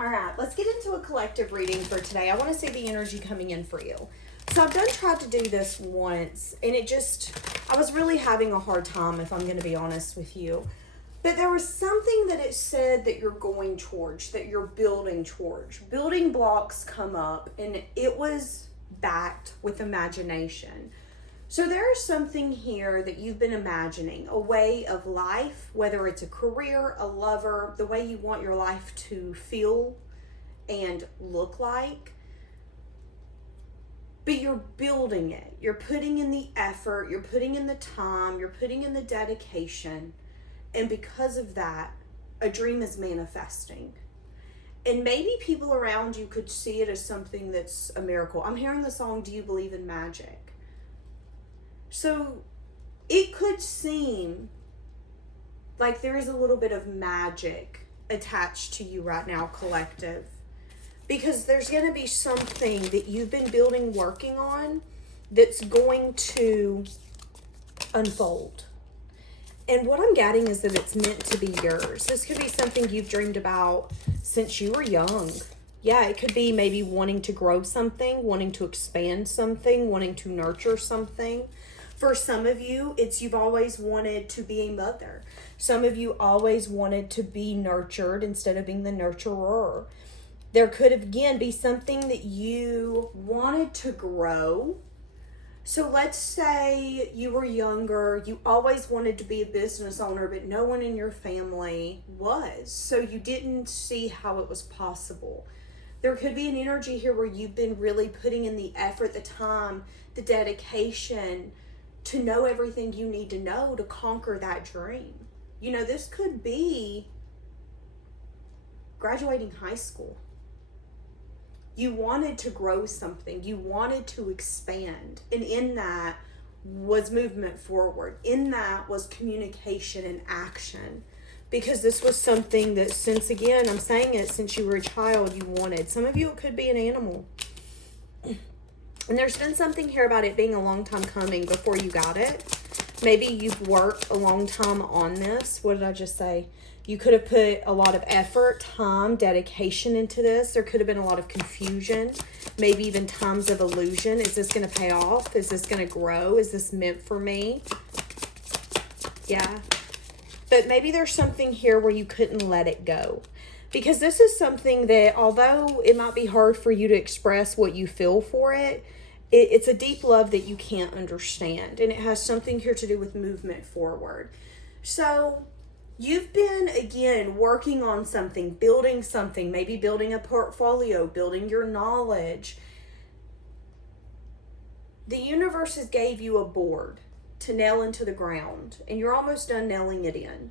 All right, let's get into a collective reading for today. I want to see the energy coming in for you. So I've tried to do this once, and I was really having a hard time, if I'm going to be honest with you. But there was something that it said that you're going towards, that you're building towards. Building blocks come up, and it was backed with imagination. So there is something here that you've been imagining, a way of life, whether it's a career, a lover, the way you want your life to feel and look like. But you're building it. You're putting in the effort, you're putting in the time, you're putting in the dedication. And because of that, a dream is manifesting. And maybe people around you could see it as something that's a miracle. I'm hearing the song, Do You Believe in Magic? So it could seem like there is a little bit of magic attached to you right now, collective. Because there's going to be something that you've been building, working on, that's going to unfold. And what I'm getting is that it's meant to be yours. This could be something you've dreamed about since you were young. Yeah, it could be maybe wanting to grow something, wanting to expand something, wanting to nurture something. For some of you, you've always wanted to be a mother. Some of you always wanted to be nurtured instead of being the nurturer. There could, again, be something that you wanted to grow. So let's say you were younger, you always wanted to be a business owner, but no one in your family was. So you didn't see how it was possible. There could be an energy here where you've been really putting in the effort, the time, the dedication to know everything you need to know to conquer that dream. You know, this could be graduating high school. You wanted to grow something. You wanted to expand. And in that was movement forward. In that was communication and action. Because this was something that since you were a child, you wanted. Some of you, it could be an animal. And there's been something here about it being a long time coming before you got it. Maybe you've worked a long time on this. What did I just say? You could have put a lot of effort, time, dedication into this. There could have been a lot of confusion, maybe even times of illusion. Is this going to pay off? Is this going to grow? Is this meant for me? Yeah. But maybe there's something here where you couldn't let it go. Because this is something that, although it might be hard for you to express what you feel for it, it's a deep love that you can't understand. And it has something here to do with movement forward. So you've been, again, working on something, building something, maybe building a portfolio, building your knowledge. The universe has gave you a board to nail into the ground, and you're almost done nailing it in.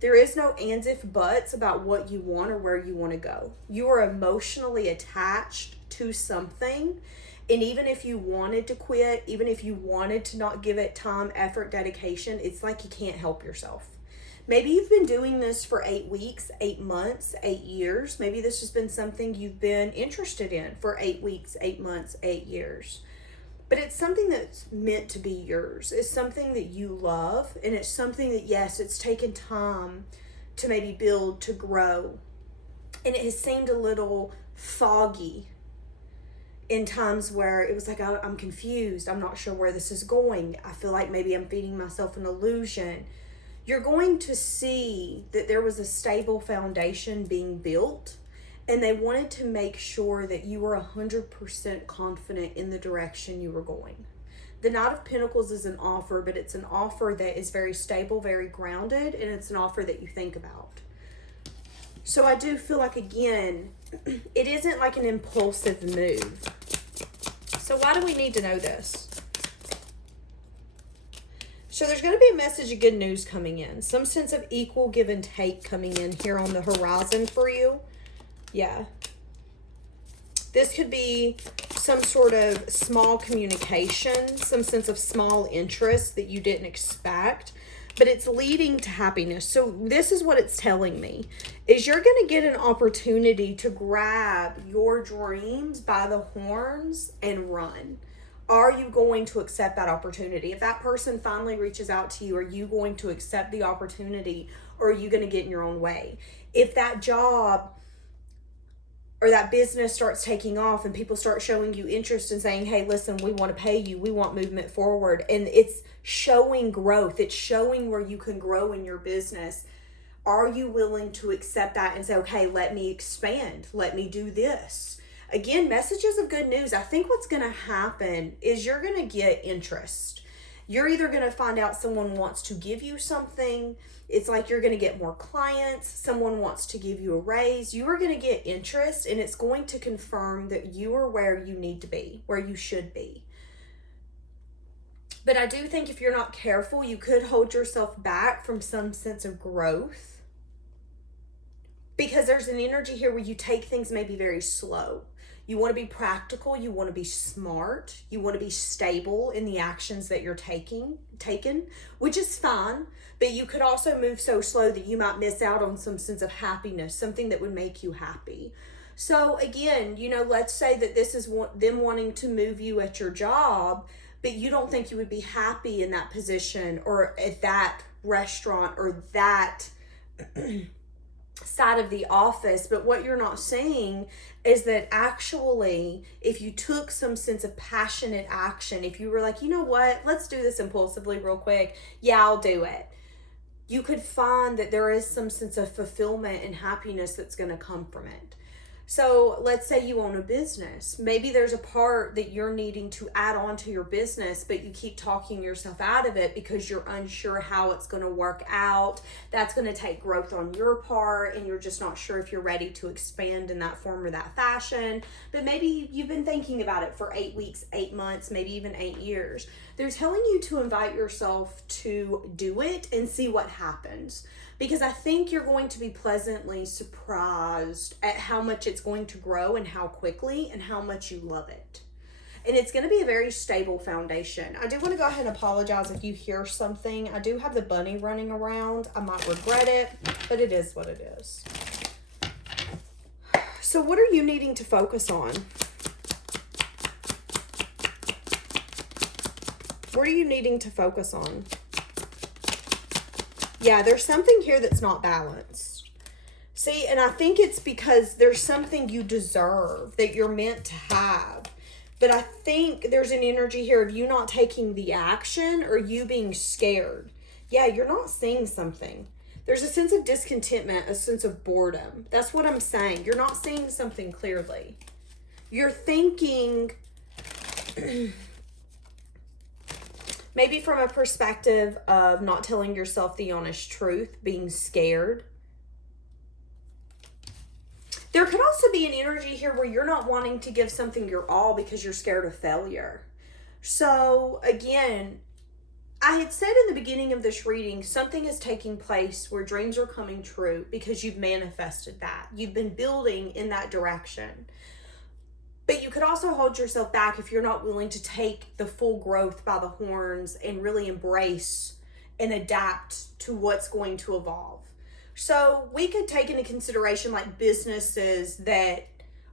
There is no ands if buts about what you want or where you want to go. You are emotionally attached to something. And even if you wanted to quit, even if you wanted to not give it time, effort, dedication, it's like you can't help yourself. Maybe you've been doing this for 8 weeks, 8 months, 8 years. Maybe this has been something you've been interested in for 8 weeks, 8 months, 8 years. But it's something that's meant to be yours. It's something that you love. And it's something that, yes, it's taken time to maybe build, to grow. And it has seemed a little foggy in times where it was like, I'm confused. I'm not sure where this is going. I feel like maybe I'm feeding myself an illusion. You're going to see that there was a stable foundation being built, and they wanted to make sure that you were 100% confident in the direction you were going. The Knight of Pentacles is an offer, but it's an offer that is very stable, very grounded, and it's an offer that you think about. So I do feel like, again, it isn't like an impulsive move. So why do we need to know this? So there's going to be a message of good news coming in. Some sense of equal give and take coming in here on the horizon for you. Yeah. This could be some sort of small communication, some sense of small interest that you didn't expect. But it's leading to happiness. So this is what it's telling me, is you're going to get an opportunity to grab your dreams by the horns and run. Are you going to accept that opportunity? If that person finally reaches out to you, are you going to accept the opportunity, or are you going to get in your own way? If that job or that business starts taking off and people start showing you interest and saying, hey, listen, we want to pay you. We want movement forward. And it's showing growth. It's showing where you can grow in your business. Are you willing to accept that and say, okay, let me expand. Let me do this. Again, messages of good news. I think what's going to happen is you're going to get interest. You're either going to find out someone wants to give you something. It's like you're going to get more clients. Someone wants to give you a raise. You are going to get interest, and it's going to confirm that you are where you need to be, where you should be. But I do think if you're not careful, you could hold yourself back from some sense of growth, because there's an energy here where you take things maybe very slow. You want to be practical. You want to be smart. You want to be stable in the actions that you're taken, which is fine. But you could also move so slow that you might miss out on some sense of happiness, something that would make you happy. So again, let's say that this is them wanting to move you at your job, but you don't think you would be happy in that position or at that restaurant or that side of the office. But what you're not seeing is that actually, if you took some sense of passionate action, if you were like, you know what, let's do this impulsively real quick, yeah, I'll do it, you could find that there is some sense of fulfillment and happiness that's going to come from it. So let's say you own a business. Maybe there's a part that you're needing to add on to your business, but you keep talking yourself out of it because you're unsure how it's going to work out. That's going to take growth on your part, and you're just not sure if you're ready to expand in that form or that fashion. But maybe you've been thinking about it for 8 weeks, 8 months, maybe even 8 years. They're telling you to invite yourself to do it and see what happens. Because I think you're going to be pleasantly surprised at how much it's going to grow and how quickly and how much you love it. And it's going to be a very stable foundation. I do want to go ahead and apologize if you hear something. I do have the bunny running around. I might regret it, but it is what it is. So what are you needing to focus on? What are you needing to focus on? Yeah, there's something here that's not balanced. See, and I think it's because there's something you deserve that you're meant to have. But I think there's an energy here of you not taking the action or you being scared. Yeah, you're not seeing something. There's a sense of discontentment, a sense of boredom. That's what I'm saying. You're not seeing something clearly. You're thinking... maybe from a perspective of not telling yourself the honest truth, being scared. There could also be an energy here where you're not wanting to give something your all because you're scared of failure. So again, I had said in the beginning of this reading, something is taking place where dreams are coming true because you've manifested that. You've been building in that direction. But you could also hold yourself back if you're not willing to take the full growth by the horns and really embrace and adapt to what's going to evolve. So we could take into consideration like businesses that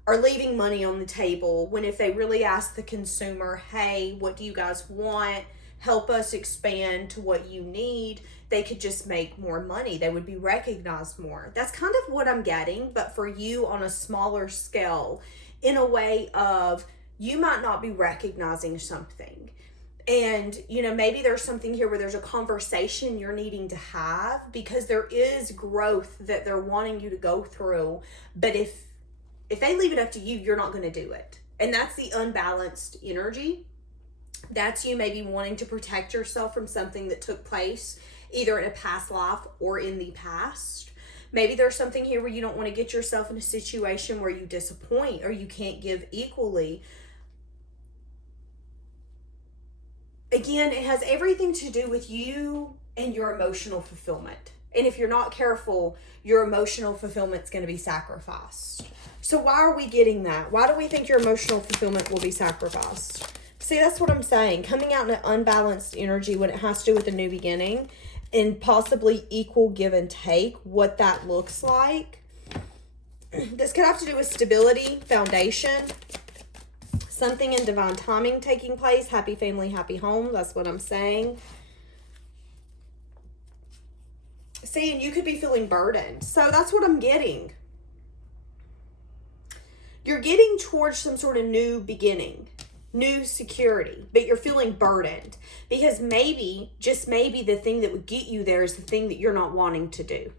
are leaving money on the table when if they really ask the consumer, hey, what do you guys want? Help us expand to what you need. They could just make more money. They would be recognized more. That's kind of what I'm getting, but for you on a smaller scale, in a way of you might not be recognizing something. And, maybe there's something here where there's a conversation you're needing to have because there is growth that they're wanting you to go through. But if they leave it up to you, you're not going to do it. And that's the unbalanced energy. That's you maybe wanting to protect yourself from something that took place either in a past life or in the past. Maybe there's something here where you don't want to get yourself in a situation where you disappoint or you can't give equally. Again, it has everything to do with you and your emotional fulfillment. And if you're not careful, your emotional fulfillment is going to be sacrificed. So why are we getting that? Why do we think your emotional fulfillment will be sacrificed? See, that's what I'm saying. Coming out in an unbalanced energy when it has to do with a new beginning and possibly equal give and take, what that looks like. This could have to do with stability, foundation, something in divine timing taking place, happy family, happy home. That's what I'm saying. See, and you could be feeling burdened. So that's what I'm getting. You're getting towards some sort of new beginning, new security, but you're feeling burdened because maybe, just maybe, the thing that would get you there is the thing that you're not wanting to do.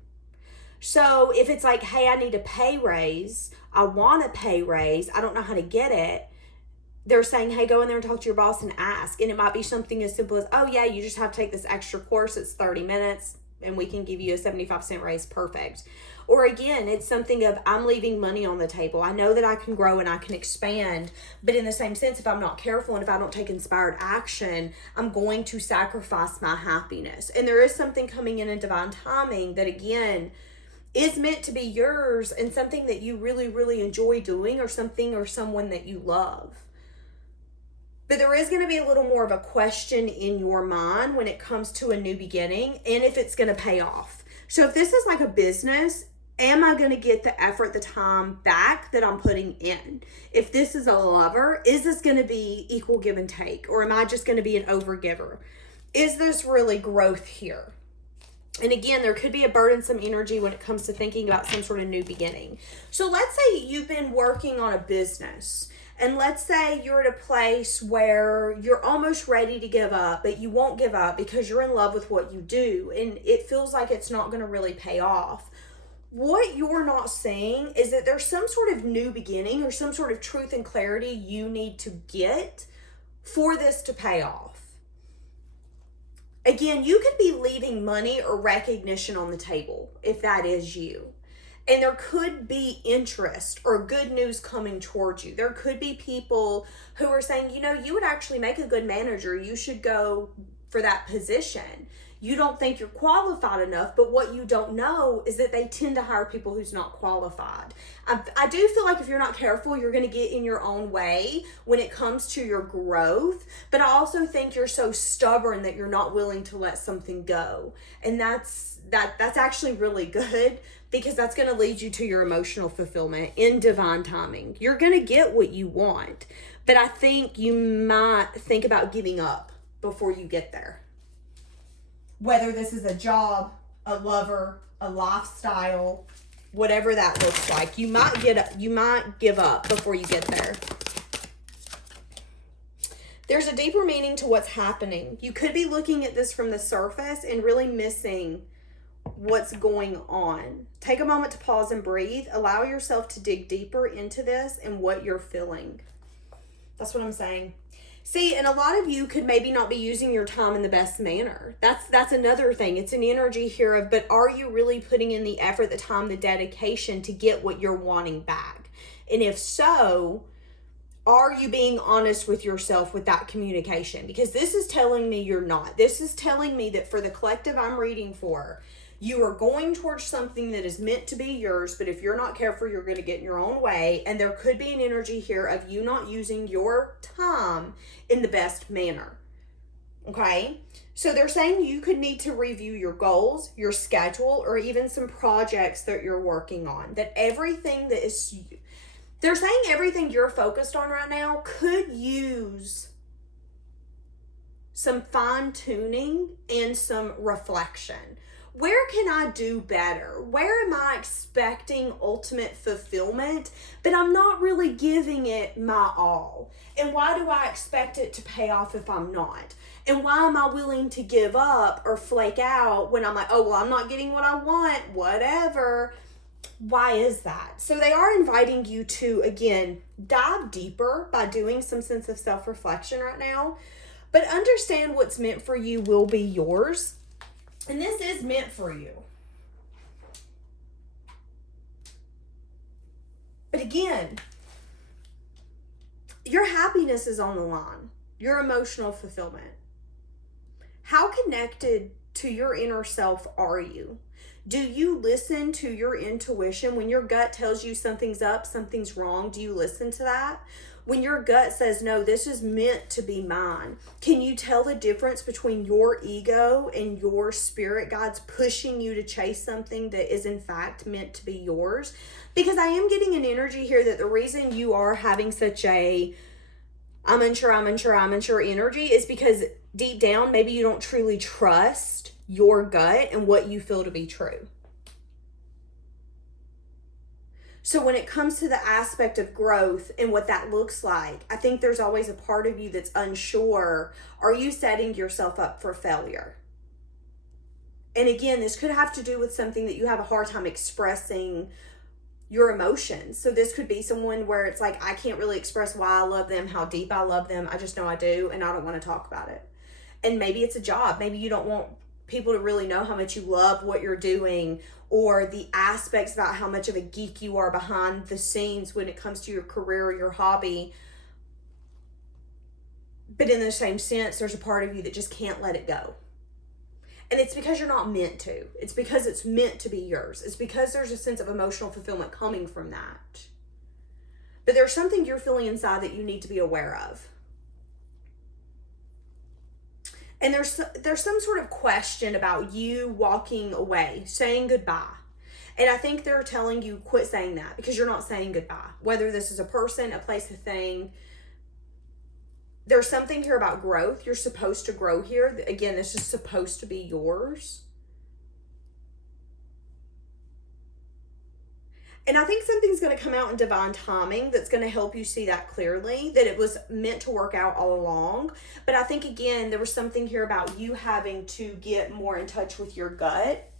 So if it's like, hey, I need a pay raise, I want a pay raise, I don't know how to get it, they're saying, hey, go in there and talk to your boss and ask. And it might be something as simple as, oh yeah, you just have to take this extra course, it's 30 minutes, and we can give you a 75% raise, perfect. Or again, it's something of, I'm leaving money on the table. I know that I can grow and I can expand, but in the same sense, if I'm not careful and if I don't take inspired action, I'm going to sacrifice my happiness. And there is something coming in divine timing that, again, is meant to be yours and something that you really, really enjoy doing, or something or someone that you love. But there is going to be a little more of a question in your mind when it comes to a new beginning and if it's going to pay off. So if this is like a business, am I going to get the effort, the time back that I'm putting in? If this is a lover, is this going to be equal give and take? Or am I just going to be an overgiver? Is this really growth here? And again, there could be a burdensome energy when it comes to thinking about some sort of new beginning. So let's say you've been working on a business, and let's say you're at a place where you're almost ready to give up, but you won't give up because you're in love with what you do and it feels like it's not going to really pay off. What you're not seeing is that there's some sort of new beginning or some sort of truth and clarity you need to get for this to pay off. Again, you could be leaving money or recognition on the table if that is you. And there could be interest or good news coming towards you. There could be people who are saying, you know, you would actually make a good manager. You should go for that position. You don't think you're qualified enough, but what you don't know is that they tend to hire people who's not qualified. I do feel like if you're not careful, you're going to get in your own way when it comes to your growth. But I also think you're so stubborn that you're not willing to let something go. And that's actually really good, because that's going to lead you to your emotional fulfillment in divine timing. You're going to get what you want, but I think you might think about giving up before you get there. Whether this is a job, a lover, a lifestyle, whatever that looks like, you might give up before you get there. There's a deeper meaning to what's happening. You could be looking at this from the surface and really missing what's going on. Take a moment to pause and breathe. Allow yourself to dig deeper into this and what you're feeling. That's what I'm saying. See, and a lot of you could maybe not be using your time in the best manner. That's another thing. It's an energy here of, but are you really putting in the effort, the time, the dedication to get what you're wanting back? And if so, are you being honest with yourself with that communication? Because this is telling me you're not. This is telling me that for the collective I'm reading for, you are going towards something that is meant to be yours, but if you're not careful, you're going to get in your own way. And there could be an energy here of you not using your time in the best manner. Okay? So they're saying you could need to review your goals, your schedule, or even some projects that you're working on. That everything that is, they're saying everything you're focused on right now could use some fine tuning and some reflection. Where can I do better? Where am I expecting ultimate fulfillment, but I'm not really giving it my all? And why do I expect it to pay off if I'm not? And why am I willing to give up or flake out when I'm like, oh, well, I'm not getting what I want, whatever. Why is that? So they are inviting you to, again, dive deeper by doing some sense of self-reflection right now, but understand what's meant for you will be yours. And this is meant for you. But again, your happiness is on the line. Your emotional fulfillment. How connected to your inner self are you? Do you listen to your intuition? When your gut tells you something's up, something's wrong, do you listen to that? When your gut says, no, this is meant to be mine, can you tell the difference between your ego and your spirit guides pushing you to chase something that is in fact meant to be yours? Because I am getting an energy here that the reason you are having such a I'm unsure energy is because deep down, maybe you don't truly trust your gut and what you feel to be true. So when it comes to the aspect of growth and what that looks like, I think there's always a part of you that's unsure. Are you setting yourself up for failure? And again, this could have to do with something that you have a hard time expressing your emotions. So this could be someone where it's like, I can't really express why I love them, how deep I love them. I just know I do, and I don't want to talk about it. And maybe it's a job. Maybe you don't want people to really know how much you love what you're doing, or the aspects about how much of a geek you are behind the scenes when it comes to your career or your hobby. But in the same sense, there's a part of you that just can't let it go. And it's because you're not meant to. It's because it's meant to be yours. It's because there's a sense of emotional fulfillment coming from that. But there's something you're feeling inside that you need to be aware of. And there's some sort of question about you walking away, saying goodbye. And I think they're telling you quit saying that because you're not saying goodbye. Whether this is a person, a place, a thing. There's something here about growth. You're supposed to grow here. Again, this is supposed to be yours. And I think something's going to come out in divine timing that's going to help you see that clearly, that it was meant to work out all along. But I think, again, there was something here about you having to get more in touch with your gut.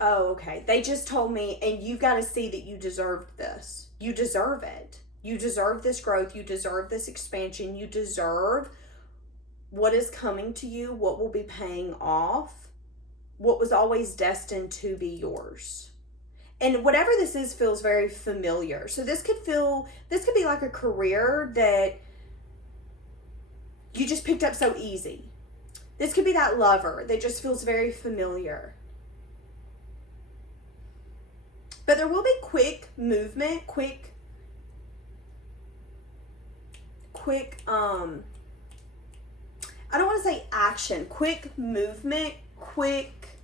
Oh, okay. They just told me, and you've got to see that you deserved this. You deserve it. You deserve this growth. You deserve this expansion. You deserve what is coming to you, what will be paying off, what was always destined to be yours. And whatever this is feels very familiar. So this could be like a career that you just picked up so easy. This could be that lover that just feels very familiar. But there will be quick movement, quick, I don't want to say action, quick movement, quick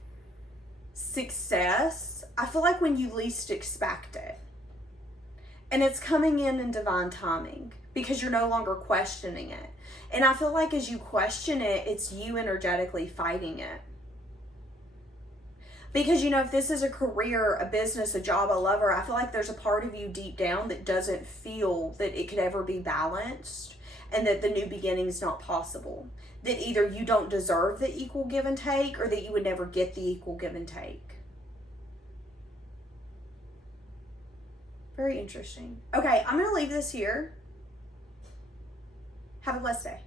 success. I feel like when you least expect it. And it's coming in divine timing because you're no longer questioning it. And I feel like as you question it, it's you energetically fighting it. Because, if this is a career, a business, a job, a lover, I feel like there's a part of you deep down that doesn't feel that it could ever be balanced and that the new beginning is not possible. That either you don't deserve the equal give and take or that you would never get the equal give and take. Very interesting. Okay, I'm going to leave this here. Have a blessed day.